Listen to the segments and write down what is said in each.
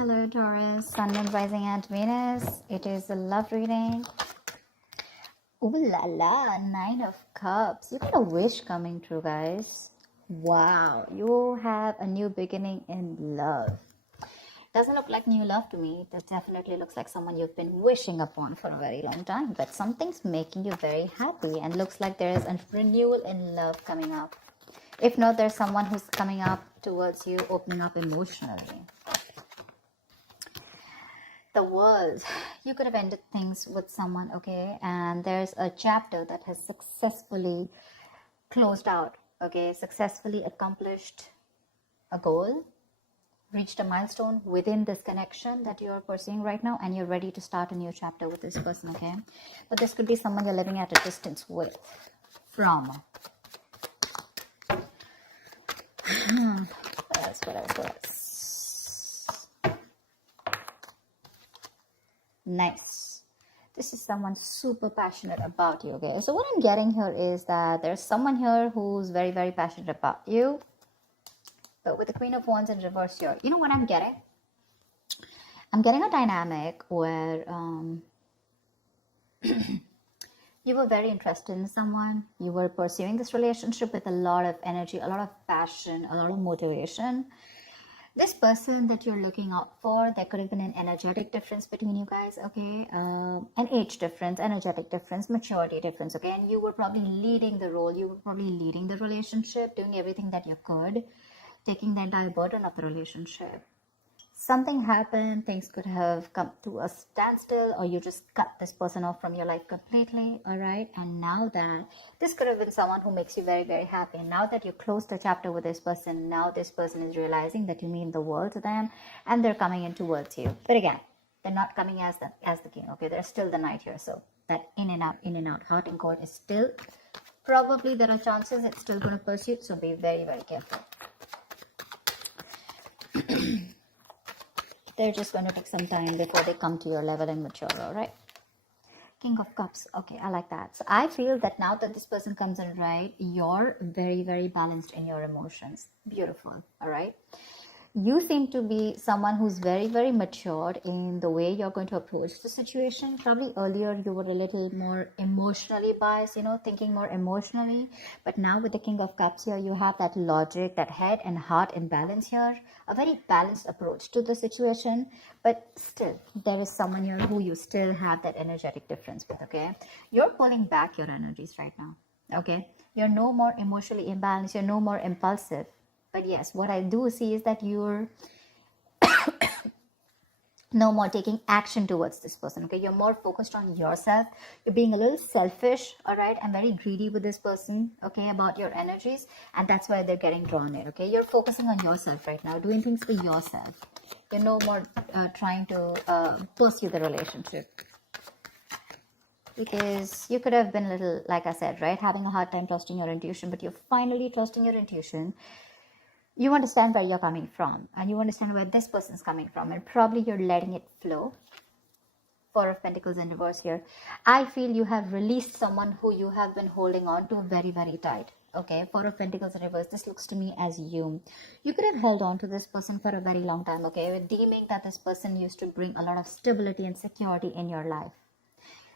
Hello Taurus, Sun, Moon, Rising and Venus. It is a love reading. Ooh la la, Nine of Cups. You got a wish coming true, guys. Wow, you have a new beginning in love. Doesn't look like new love to me. That definitely looks like someone you've been wishing upon for a very long time. But something's making you very happy and looks like there is a renewal in love coming up. If not, there's someone who's coming up towards you, opening up emotionally. The World. You could have ended things with someone, okay? And there's a chapter that has successfully closed out, okay? Successfully accomplished a goal, reached a milestone within this connection that you're pursuing right now, and you're ready to start a new chapter with this person, okay? But this could be someone you're living at a distance with, from. What else? Nice. This is someone super passionate about you, okay? So what I'm getting here is that there's someone here who's very, very passionate about you. But with the Queen of Wands in reverse here, you know what I'm getting? I'm getting a dynamic where you were very interested in someone. You were pursuing this relationship with a lot of energy, a lot of passion, a lot of motivation. This person that you're looking out for, there could have been an energetic difference between you guys, okay? An age difference, energetic difference, maturity difference, okay? And you were probably leading the role. You were probably leading the relationship, doing everything that you could, taking the entire burden of the relationship. Something happened, things could have come to a standstill, or you just cut this person off from your life completely, all right? And now that this could have been someone who makes you very, very happy. And now that you closed a chapter with this person, now this person is realizing that you mean the world to them, and they're coming in towards you. But again, they're not coming as the king, okay? They're still the knight here. So that in and out, hot and cold is still, probably there are chances it's still going to pursue. So be very, very careful. They're just going to take some time before they come to your level and mature, all right? King of Cups. Okay, I like that. So I feel that now that this person comes in, right, you're very, very balanced in your emotions. Beautiful, all right? You seem to be someone who's very, very matured in the way you're going to approach the situation. Probably earlier you were a little more emotionally biased, you know, thinking more emotionally. But now with the King of Cups here, you have that logic, that head and heart in balance here. A very balanced approach to the situation. But still, there is someone here who you still have that energetic difference with, okay? You're pulling back your energies right now, okay? You're no more emotionally imbalanced. You're no more impulsive. But yes, what I do see is that you're no more taking action towards this person, okay? You're more focused on yourself. You're being a little selfish, all right? And very greedy with this person, okay, about your energies. And that's why they're getting drawn in, okay? You're focusing on yourself right now, doing things for yourself. You're no more trying to pursue the relationship. Because you could have been a little, like I said, right? Having a hard time trusting your intuition, but you're finally trusting your intuition. You understand where you're coming from, and you understand where this person's coming from, and probably you're letting it flow. Four of Pentacles in reverse here. I feel you have released someone who you have been holding on to very, very tight. Okay, Four of Pentacles in reverse. This looks to me as you. You could have held on to this person for a very long time, okay, deeming that this person used to bring a lot of stability and security in your life.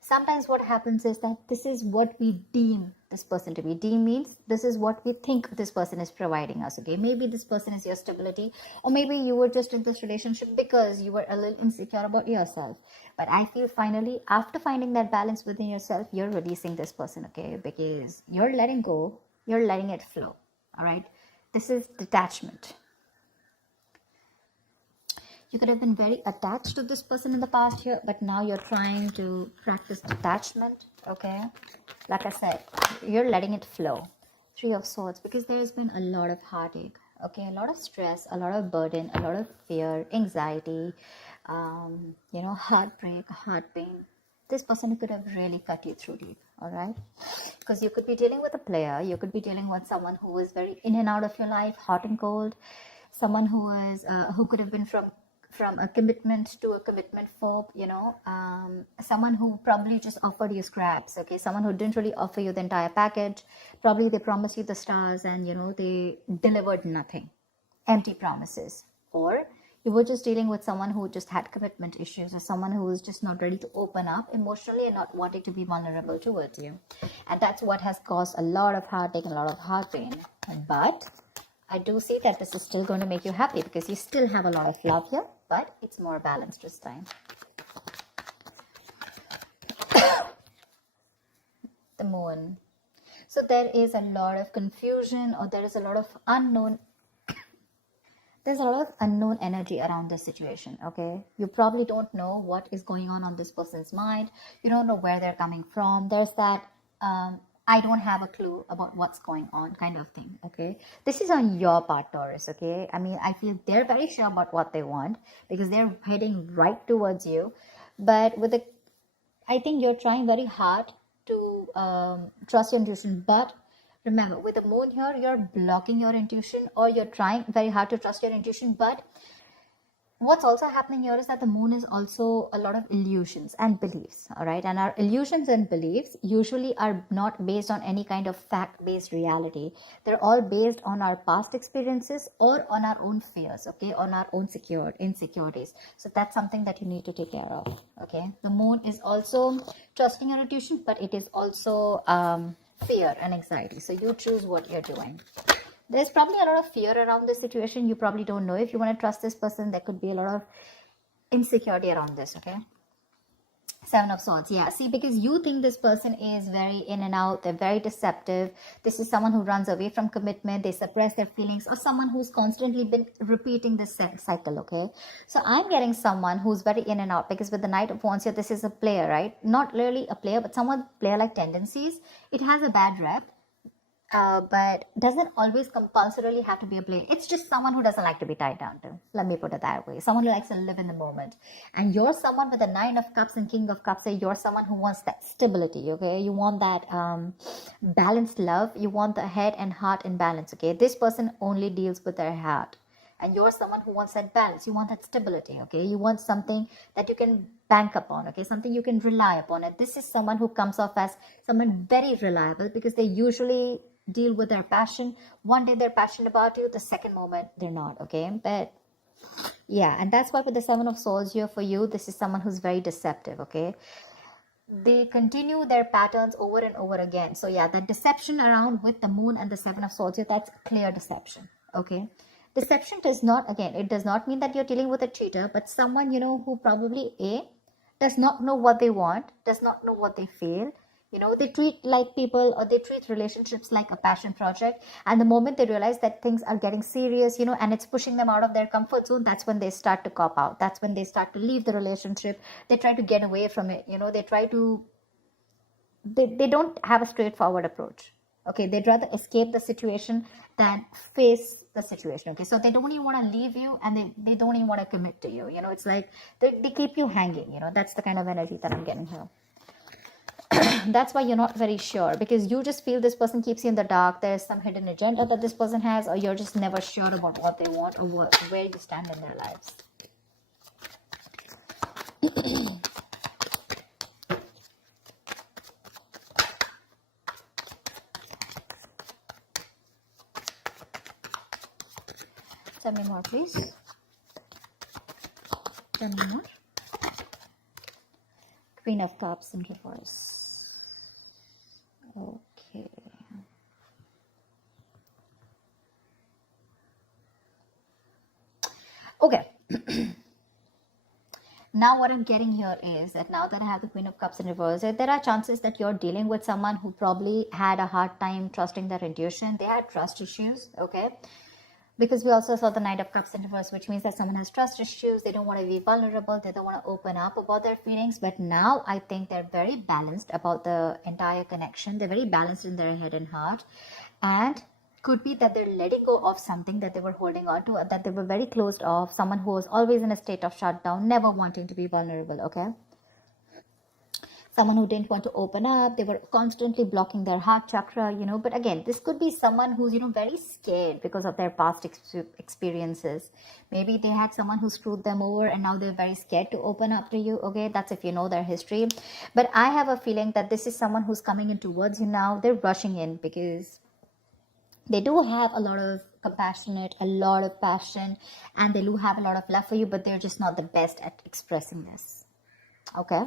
Sometimes what happens is that this is what we deem this person to be. Deem means this is what we think this person is providing us, okay? Maybe this person is your stability, or maybe you were just in this relationship because you were a little insecure about yourself. But I feel finally, after finding that balance within yourself, you're releasing this person, okay? Because you're letting go, you're letting it flow, all right? This is detachment. You could have been very attached to this person in the past here, but now you're trying to practice detachment, okay? Like I said, you're letting it flow. Three of Swords, because there's been a lot of heartache, okay? A lot of stress, a lot of burden, a lot of fear, anxiety, you know, heartbreak, heart pain. This person could have really cut you through deep, all right? Because you could be dealing with a player. You could be dealing with someone who is very in and out of your life, hot and cold. Someone who could have been from a commitment to a commitment phobe, you know, someone who probably just offered you scraps, okay, someone who didn't really offer you the entire package. Probably they promised you the stars and, you know, they delivered nothing, empty promises. Or You were just dealing with someone who just had commitment issues, or someone who was just not ready to open up emotionally and not wanting to be vulnerable towards you. And that's what has caused a lot of heartache and a lot of heart pain. But I do see that this is still going to make you happy, because you still have a lot of love here, but it's more balanced this time. The moon. So there is a lot of confusion, or there is a lot of unknown. There's a lot of unknown energy around this situation, okay? You probably don't know what is going on this person's mind. You don't know where they're coming from. There's that, I don't have a clue about what's going on kind of thing, okay? This is on your part, Taurus, okay? I mean, I feel they're very sure about what they want, because they're heading right towards you. But I think you're trying very hard to trust your intuition, but remember, with the moon here, you're blocking your intuition, or you're trying very hard to trust your intuition. But what's also happening here is that the moon is also a lot of illusions and beliefs, all right? And our illusions and beliefs usually are not based on any kind of fact-based reality. They're all based on our past experiences or on our own fears, okay? On our own insecurities. So that's something that you need to take care of, okay? The moon is also trusting your intuition, but it is also fear and anxiety. So you choose what you're doing. There's probably a lot of fear around this situation. You probably don't know if you want to trust this person. There could be a lot of insecurity around this, okay? Seven of Swords, yeah. See, because you think this person is very in and out. They're very deceptive. This is someone who runs away from commitment. They suppress their feelings, or someone who's constantly been repeating this cycle, okay? So I'm getting someone who's very in and out, because with the Knight of Wands here, this is a player, right? Not really a player, but someone player-like tendencies. It has a bad rep. But doesn't always compulsorily have to be a player. It's just someone who doesn't like to be tied down to. Let me put it that way. Someone who likes to live in the moment. And you're someone with the Nine of Cups and King of Cups. So you're someone who wants that stability, okay? You want that balanced love. You want the head and heart in balance, okay? This person only deals with their heart. And you're someone who wants that balance. You want that stability, okay? You want something that you can bank upon, okay? Something you can rely upon. And this is someone who comes off as someone very reliable, because they usually deal with their passion. One day they're passionate about you, the second moment they're not, okay? But yeah, and that's why with the Seven of Swords here for you, this is someone who's very deceptive, okay? They continue their patterns over and over again. So yeah, that deception around with the moon and the Seven of Swords here, that's clear deception, okay? Deception does not, again, it does not mean that you're dealing with a cheater, but someone, you know, who probably does not know what they want, does not know what they feel. You know, they treat like people, or they treat relationships like a passion project. And the moment they realize that things are getting serious, you know, and it's pushing them out of their comfort zone, that's when they start to cop out. That's when they start to leave the relationship. They try to get away from it. You know, they don't have a straightforward approach. Okay, they'd rather escape the situation than face the situation. Okay, so they don't even want to leave you, and they don't even want to commit to you. You know, it's like they keep you hanging. You know, that's the kind of energy that I'm getting here. That's why you're not very sure, because you just feel this person keeps you in the dark. There's some hidden agenda that this person has, or you're just never sure about what they want, or where you stand in their lives. Tell me more, please. Tell me more. Queen of Cups in reverse. Okay. Okay. Now what I'm getting here is that now that I have the Queen of Cups in reverse, there are chances that you're dealing with someone who probably had a hard time trusting their intuition. They had trust issues, okay? Because we also saw the Knight of Cups in reverse, which means that someone has trust issues. They don't want to be vulnerable. They don't want to open up about their feelings. But now I think they're very balanced about the entire connection. They're very balanced in their head and heart. And could be that they're letting go of something that they were holding on to, that they were very closed off. Someone who was always in a state of shutdown, never wanting to be vulnerable, okay? Someone who didn't want to open up. They were constantly blocking their heart chakra, you know. But again, this could be someone who's, you know, very scared because of their past experiences. Maybe they had someone who screwed them over, and now they're very scared to open up to you, okay? That's if you know their history. But I have a feeling that this is someone who's coming in towards you now. They're rushing in because they do have a lot of compassionate, a lot of passion, and they do have a lot of love for you, but they're just not the best at expressing this. Okay?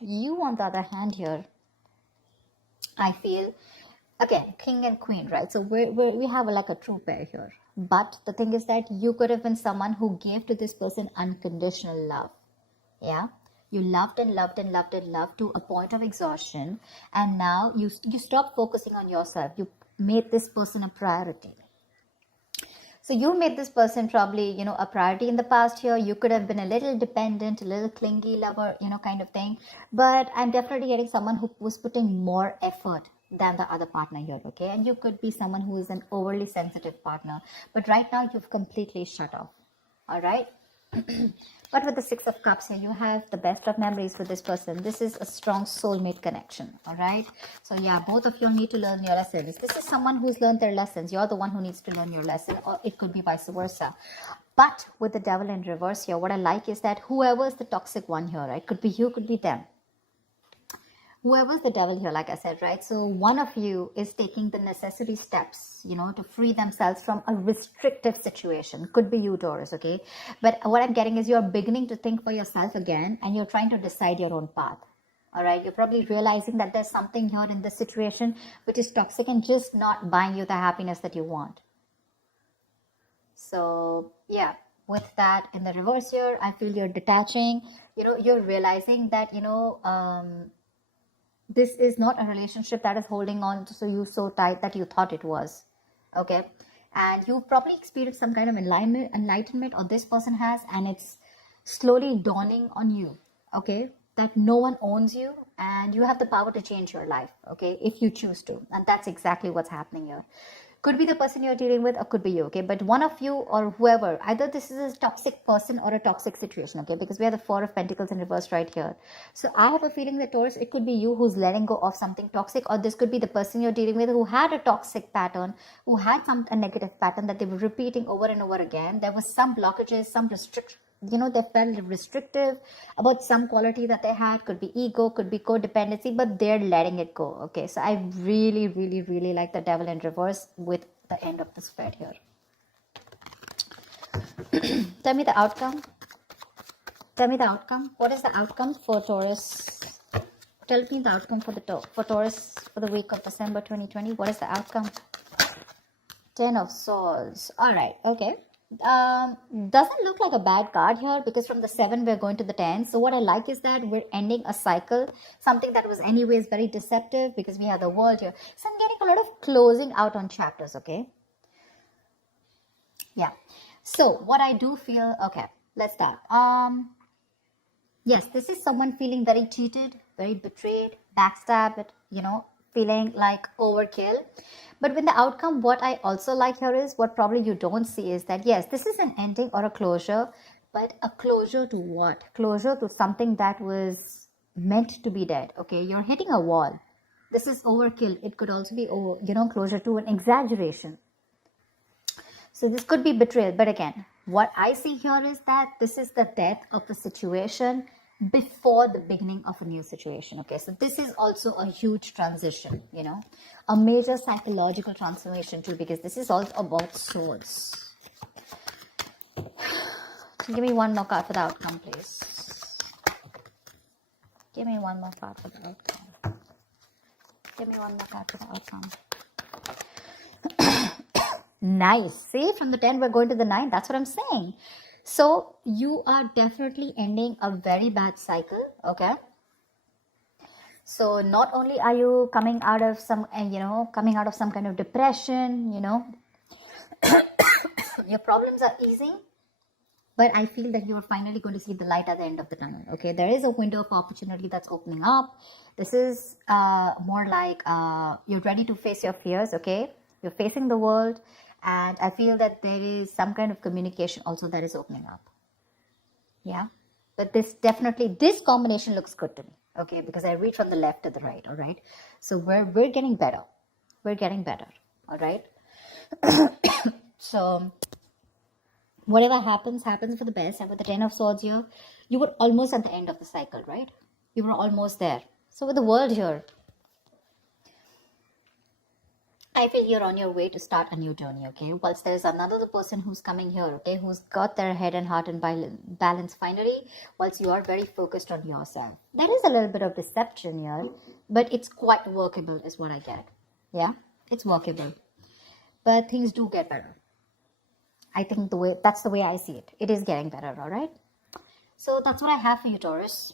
You, on the other hand, here, I feel, again, king and queen, right? So we have like a true pair here. But the thing is that you could have been someone who gave to this person unconditional love. Yeah, you loved and loved and loved and loved to a point of exhaustion, and now you stop focusing on yourself. You made this person a priority. So you made this person probably, a priority in the past here. You could have been a little dependent, a little clingy lover, kind of thing. But I'm definitely getting someone who was putting more effort than the other partner here, okay? And you could be someone who is an overly sensitive partner. But right now, you've completely shut off, all right? But with the Six of Cups here, you have the best of memories with this person. This is a strong soulmate connection, all right? So yeah, both of you need to learn your lessons. This is someone who's learned their lessons. You're the one who needs to learn your lesson, or it could be vice versa. But with the Devil in reverse here, what I like is that whoever is the toxic one here, right? Could be you, could be them. Whoever's the devil here, like I said, right? So one of you is taking the necessary steps, to free themselves from a restrictive situation. Could be you, Taurus, okay? But what I'm getting is you're beginning to think for yourself again, and you're trying to decide your own path. All right? You're probably realizing that there's something here in this situation which is toxic and just not buying you the happiness that you want. So, yeah. With that in the reverse here, I feel you're detaching. You're realizing that, this is not a relationship that is holding on to you so tight that you thought it was, okay? And you've probably experienced some kind of enlightenment, or this person has, and it's slowly dawning on you, okay, that no one owns you and you have the power to change your life, okay, if you choose to. And that's exactly what's happening here. Could be the person you're dealing with, or could be you, okay? But one of you or whoever, either this is a toxic person or a toxic situation, okay? Because we have the Four of Pentacles in reverse right here. So I have a feeling that, Taurus, it could be you who's letting go of something toxic, or this could be the person you're dealing with who had a toxic pattern, who had a negative pattern that they were repeating over and over again. There was some blockages, some restriction. They felt restrictive about some quality that they had. Could be ego, could be codependency, but they're letting it go, okay? So I really, really, really like the Devil in reverse with the end of the spread here. Tell me the outcome. Tell me the outcome. What is the outcome for Taurus? Tell me the outcome for Taurus for the week of December 2020. What is the outcome? 10 of Swords. All right, okay. Doesn't look like a bad card here, because from the 7 we're going to the 10. So what I like is that we're ending a cycle, something that was anyways very deceptive, because we have the World here. So I'm getting a lot of closing out on chapters, okay? Yeah. So what I do feel, okay, let's start. Yes, this is someone feeling very cheated, very betrayed, backstabbed, feeling like overkill. But with the outcome, what I also like here is, what probably you don't see is that, yes, this is an ending or a closure, but a closure to what? Closure to something that was meant to be dead, okay? You're hitting a wall. This is overkill. It could also be, closure to an exaggeration. So this could be betrayal. But again, what I see here is that this is the death of the situation before the beginning of a new situation, okay? So this is also a huge transition, a major psychological transformation too, because this is also about swords. Give me one more card for the outcome, please. Give me one more card for the outcome. Give me one more card for the outcome. Nice. See, from the 10 we're going to the 9. That's what I'm saying. So you are definitely ending a very bad cycle, okay? So not only are you coming out of some kind of depression, your problems are easing, but I feel that you're finally going to see the light at the end of the tunnel, okay? There is a window of opportunity that's opening up. This is more like you're ready to face your fears, okay? You're facing the world. And I feel that there is some kind of communication also that is opening up. Yeah. But this combination looks good to me. Okay. Because I read from the left to the right. All right. So we're getting better. We're getting better. All right. So whatever happens for the best. And with the 10 of Swords here, you were almost at the end of the cycle, right? You were almost there. So with the World here, I feel you're on your way to start a new journey, okay? Whilst there's another person who's coming here, okay, who's got their head and heart and balance finally, whilst you are very focused on yourself. There is a little bit of deception here, but it's quite workable, is what I get. Yeah, it's workable. But things do get better. I think that's the way I see it. It is getting better, all right? So that's what I have for you, Taurus.